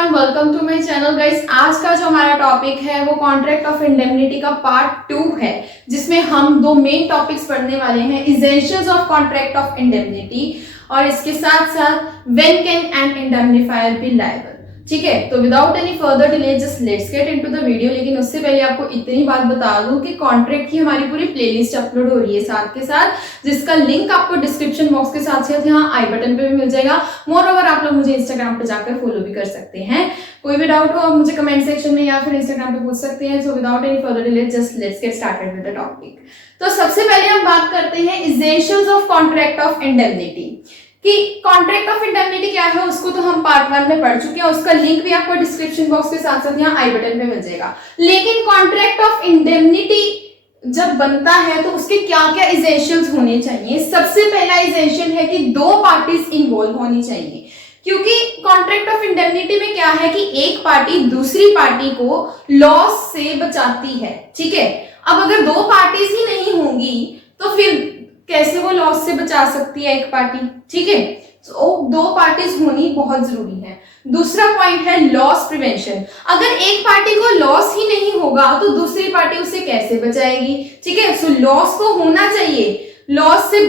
And welcome to my channel guys. आज का जो हमारा टॉपिक है वो कॉन्ट्रैक्ट ऑफ इंडेमनिटी का पार्ट 2 है, जिसमें हम दो मेन टॉपिक्स पढ़ने वाले हैं, essentials of contract of indemnity और इसके साथ साथ when can an indemnifier B liable. ठीक है, तो without any further delay just let's get into the video. लेकिन उससे पहले आपको इतनी बात बता दूं कि कॉन्ट्रैक्ट की हमारी पूरी प्लेलिस्ट अपलोड हो रही है साथ के साथ, जिसका लिंक आपको डिस्क्रिप्शन बॉक्स के साथ साथ यहाँ आई बटन पे भी मिल जाएगा। मोर ओवर आप लोग मुझे इंस्टाग्राम पे जाकर फॉलो भी कर सकते हैं। कोई भी डाउट हो आप मुझे कमेंट सेक्शन में या फिर इंस्टाग्राम पे पूछ सकते हैं। So without any further delay just let's get started with the topic. तो सबसे पहले हम बात करते हैं essentials of contract of indemnity कि कॉन्ट्रैक्ट ऑफ इंडेमनिटी क्या है। उसको तो हम पार्ट 1 में पढ़ चुके हैं, उसका लिंक भी आपको डिस्क्रिप्शन बॉक्स के साथ साथ यहाँ आई बटन पे मिल जाएगा। लेकिन कॉन्ट्रैक्ट ऑफ इंडेमनिटी जब बनता है तो उसके क्या क्या एसेंशियल्स होने चाहिए। सबसे पहला एसेंशियल है कि दो पार्टीज इन्वॉल्व होनी चाहिए, क्योंकि कॉन्ट्रैक्ट ऑफ इंडेमनिटी में क्या है कि एक पार्टी दूसरी पार्टी को लॉस से बचाती है। ठीक है, अब अगर दो पार्टीज ही नहीं होंगी तो फिर कैसे वो लॉस से बचा सकती है एक पार्टी। ठीक है, तो दो पार्टीज होनी बहुत जरूरी है। दूसरा पॉइंट है लॉस प्रिवेंशन। अगर एक पार्टी को लॉस ही नहीं होगा तो दूसरी पार्टी उसे कैसे बचाएगी। ठीक है, सो लॉस तो होना चाहिए, लॉस से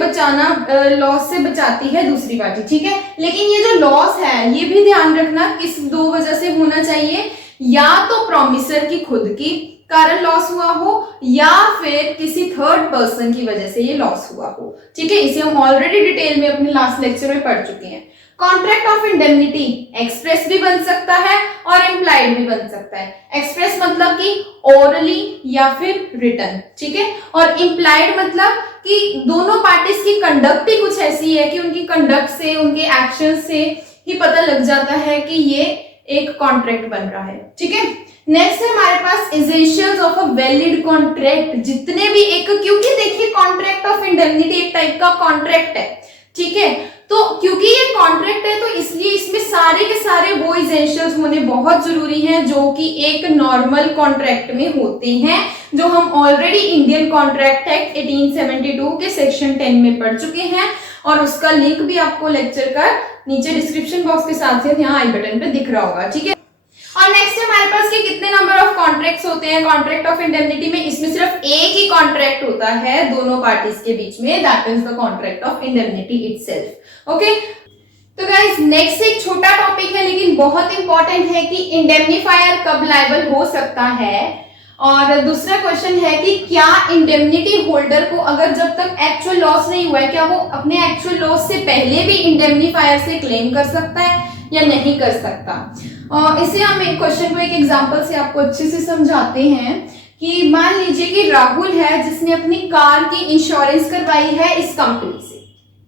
लॉस से बचाती है दूसरी पार्टी। ठीक है, लेकिन ये जो लॉस है ये भी ध्यान रखना किस दो वजह से होना चाहिए, या तो प्रोमिसर की खुद की कारण लॉस हुआ हो या फिर किसी थर्ड पर्सन की वजह से ये लॉस हुआ हो। ठीक है, इसे हम ऑलरेडी डिटेल में अपने लास्ट लेक्चर में पढ़ चुके हैं। कॉन्ट्रैक्ट ऑफ इंडेमनिटी एक्सप्रेस भी बन सकता है और इम्प्लाइड भी बन सकता है। एक्सप्रेस मतलब कि ओरली या फिर रिटन। ठीक है, और इम्प्लाइड मतलब कि दोनों पार्टीज की कंडक्ट ही कुछ ऐसी है कि उनकी कंडक्ट से, उनके एक्शन से ही पता लग जाता है कि ये एक कॉन्ट्रैक्ट बन रहा है। ठीक है, नेक्स्ट है हमारे पास essentials of a valid contract. जितने भी क्योंकि देखिए कॉन्ट्रैक्ट ऑफ इंडेमनिटी एक टाइप का कॉन्ट्रैक्ट है। ठीक है, तो क्योंकि ये कॉन्ट्रैक्ट है तो इसलिए इसमें सारे के सारे वो एसेंशियल्स होने बहुत जरूरी हैं जो कि एक नॉर्मल कॉन्ट्रैक्ट में होते हैं, जो हम ऑलरेडी इंडियन कॉन्ट्रैक्ट एक्ट 1872 के सेक्शन 10 में पढ़ चुके हैं, और उसका लिंक भी आपको लेक्चर का नीचे डिस्क्रिप्शन बॉक्स के साथ साथ यहाँ आई बटन पे दिख रहा होगा। ठीक है, और नेक्स्ट है हमारे पास कि कितने नंबर ऑफ कॉन्ट्रैक्ट्स होते हैं कॉन्ट्रैक्ट ऑफ इंडेमनिटी में। इसमें सिर्फ एक ही कॉन्ट्रैक्ट होता है दोनों पार्टीज के बीच में, that is the contract of indemnity itself. Okay, तो गाइस नेक्स्ट एक छोटा टॉपिक है लेकिन बहुत इंपॉर्टेंट है कि इंडेमनिफायर कब लायबल हो सकता है। और दूसरा क्वेश्चन है कि क्या इंडेमनिटी होल्डर को अगर जब तक एक्चुअल लॉस नहीं हुआ है, क्या वो अपने एक्चुअल लॉस से पहले भी इंडेमनिफायर से क्लेम कर सकता है या नहीं कर सकता। इसे हम एक क्वेश्चन को एक एग्जांपल से आपको अच्छे से समझाते हैं कि मान लीजिए कि राहुल है जिसने अपनी कार की इंश्योरेंस करवाई है इस कंपनी से।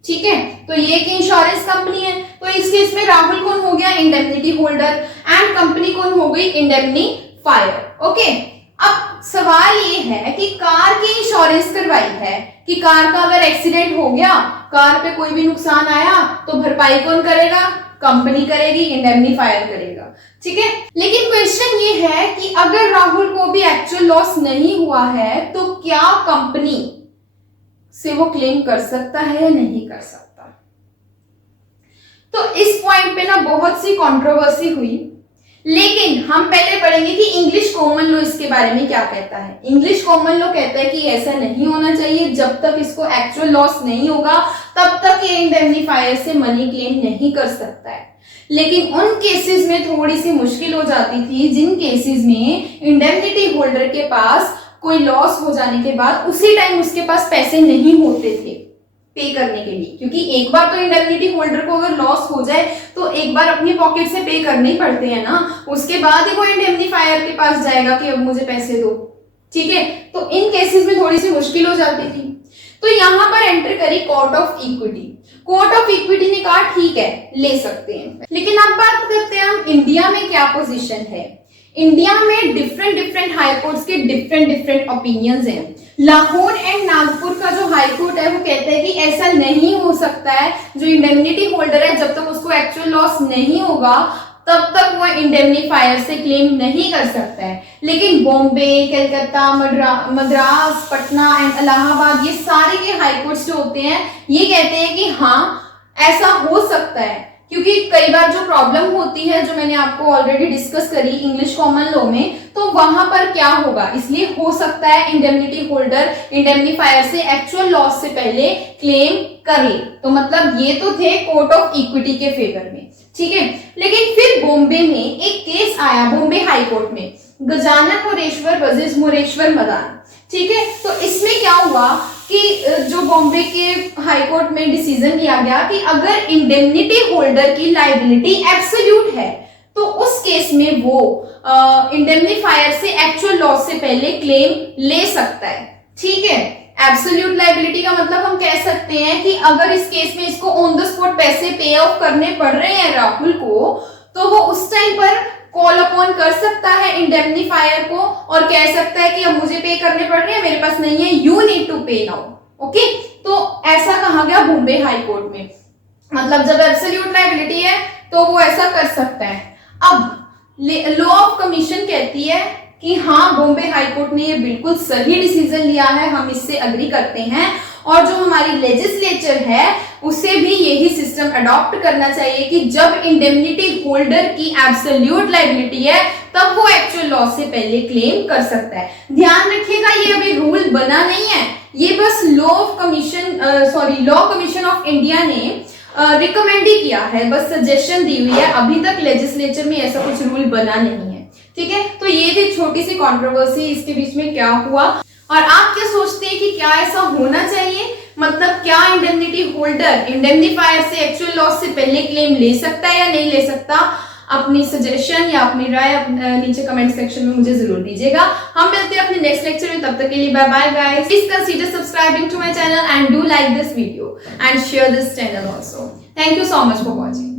ठीक है, तो ये एक इंश्योरेंस कंपनी है, तो इस केस में राहुल कौन हो गया, इंडेमनिटी होल्डर, एंड कंपनी कौन हो गई, इंडेमनिफायर। ओके, अब सवाल ये है कि कार की इंश्योरेंस करवाई है कि कार का अगर एक्सीडेंट हो गया, कार पे कोई भी नुकसान आया तो भरपाई कौन करेगा, कंपनी करेगी, इंडेमनिफायर करेगा। ठीक है, लेकिन क्वेश्चन ये है कि अगर राहुल को भी एक्चुअल लॉस नहीं हुआ है तो क्या कंपनी से वो क्लेम कर सकता है या नहीं कर सकता। तो इस पॉइंट पे ना बहुत सी कंट्रोवर्सी हुई, लेकिन हम पहले पढ़ेंगे कि इंग्लिश कॉमन लॉ इसके बारे में क्या कहता है। इंग्लिश कॉमन लॉ कहता है कि ऐसा नहीं होना चाहिए, जब तक इसको एक्चुअल लॉस नहीं होगा तब तक ये इंडेमनिफायर से मनी क्लेम नहीं कर सकता है। लेकिन उन केसेस में थोड़ी सी मुश्किल हो जाती थी जिन केसेस में इंडेमनिटी होल्डर के पास कोई लॉस हो जाने के बाद उसी टाइम उसके पास पैसे नहीं होते थे पे करने के लिए, क्योंकि एक बार तो इंडेमनिटी होल्डर को अगर लॉस हो जाए तो एक बार अपनी पॉकेट से पे करने ही पड़ते हैं ना, उसके बाद ही वो इंडेमनिफायर के पास जाएगा कि अब मुझे पैसे दो। ठीक है, तो इन केसेस में थोड़ी सी मुश्किल हो जाती थी, तो यहां पर एंटर करी court of equity. Court of equity ने कहा ठीक है ले सकते हैं। लेकिन अब बात करते हैं हम इंडिया में क्या पोजीशन है। इंडिया में डिफरेंट हाई कोर्ट्स के डिफरेंट ओपिनियंस हैं। लाहौर एंड नागपुर का जो हाई कोर्ट है वो कहता है कि ऐसा नहीं हो सकता है, जो इंडेमनिटी होल्डर है जब तक उसको एक्चुअल लॉस नहीं होगा तब तक वो इंडेमनिफायर से क्लेम नहीं कर सकता है। लेकिन बॉम्बे, कलकत्ता, मद्रास, पटना एंड इलाहाबाद, ये सारे के हाई कोर्ट्स जो होते हैं ये कहते हैं कि हाँ ऐसा हो सकता है, क्योंकि कई बार जो प्रॉब्लम होती है, जो मैंने आपको ऑलरेडी डिस्कस करी इंग्लिश कॉमन लॉ में, तो वहां पर क्या होगा, इसलिए हो सकता है इंडेमनिटी होल्डर इंडेमनीफायर से एक्चुअल लॉस से पहले क्लेम कर ले। तो मतलब ये तो थे कोर्ट ऑफ इक्विटी के फेवर में, ठीक है। लेकिन फिर बॉम्बे में एक केस आया, बॉम्बे हाई कोर्ट में, गजानन मोरेश्वर वर्सेस मोरेश्वर मदान, ठीक है। तो इसमें क्या हुआ कि जो बॉम्बे के हाई कोर्ट में डिसीजन लिया गया कि अगर इंडेमनिटी होल्डर की लायबिलिटी एब्सोल्यूट है तो उस केस में वो इंडेमनीफायर से एक्चुअल लॉस से पहले क्लेम ले सकता है, ठीक है। एब्सोल्यूट लायबिलिटी का मतलब हम कह सकते हैं कि अगर इस केस में इसको ऑन द स्पॉट पैसे पे ऑफ करने पड़ रहे हैं राहुल को, तो वो उस टाइम पर कॉल अपॉन कर सकता है इंडेमनीफायर को और कह सकता है कि अब मुझे पे करने पड़ रहे हैं, मेरे पास नहीं है, यू नीड टू पे नाउ, ओके। तो ऐसा कहा गया बॉम्बे हाई कोर्ट में, मतलब जब एब्सोल्यूट लायबिलिटी है तो वो ऐसा कर सकता है। अब लॉ ऑफ कमीशन कहती है कि हाँ, बॉम्बे हाई कोर्ट ने ये बिल्कुल सही डिसीजन लिया है, हम इससे अग्री करते हैं, और जो हमारी लेजिस्लेचर है उसे भी यही सिस्टम अडॉप्ट करना चाहिए कि जब इंडेमनिटी होल्डर की एब्सोल्यूट लायबिलिटी है तब वो एक्चुअल लॉस से पहले क्लेम कर सकता है। ध्यान रखिएगा, ये अभी रूल बना नहीं है, ये बस लॉ कमीशन ऑफ इंडिया ने रिकमेंड ही किया है, बस सजेशन दी हुई है, अभी तक लेजिस्लेचर में ऐसा कुछ रूल बना नहीं है, ठीक है। तो ये थी छोटी सी कंट्रोवर्सी, इसके बीच में क्या हुआ और आप क्या सोचते हैं कि क्या ऐसा होना चाहिए, मतलब क्या इंडेमनिटी होल्डर इंडेमनीफायर से एक्चुअल लॉस से पहले क्लेम ले सकता है या नहीं ले सकता? अपनी सजेशन या अपनी राय नीचे कमेंट सेक्शन में मुझे जरूर दीजिएगा। हम मिलते हैं अपने नेक्स्ट लेक्चर में, तब तक के लिए bye bye guys. Please consider subscribing to my channel and do like this video and share this channel also. Thank you so much for watching.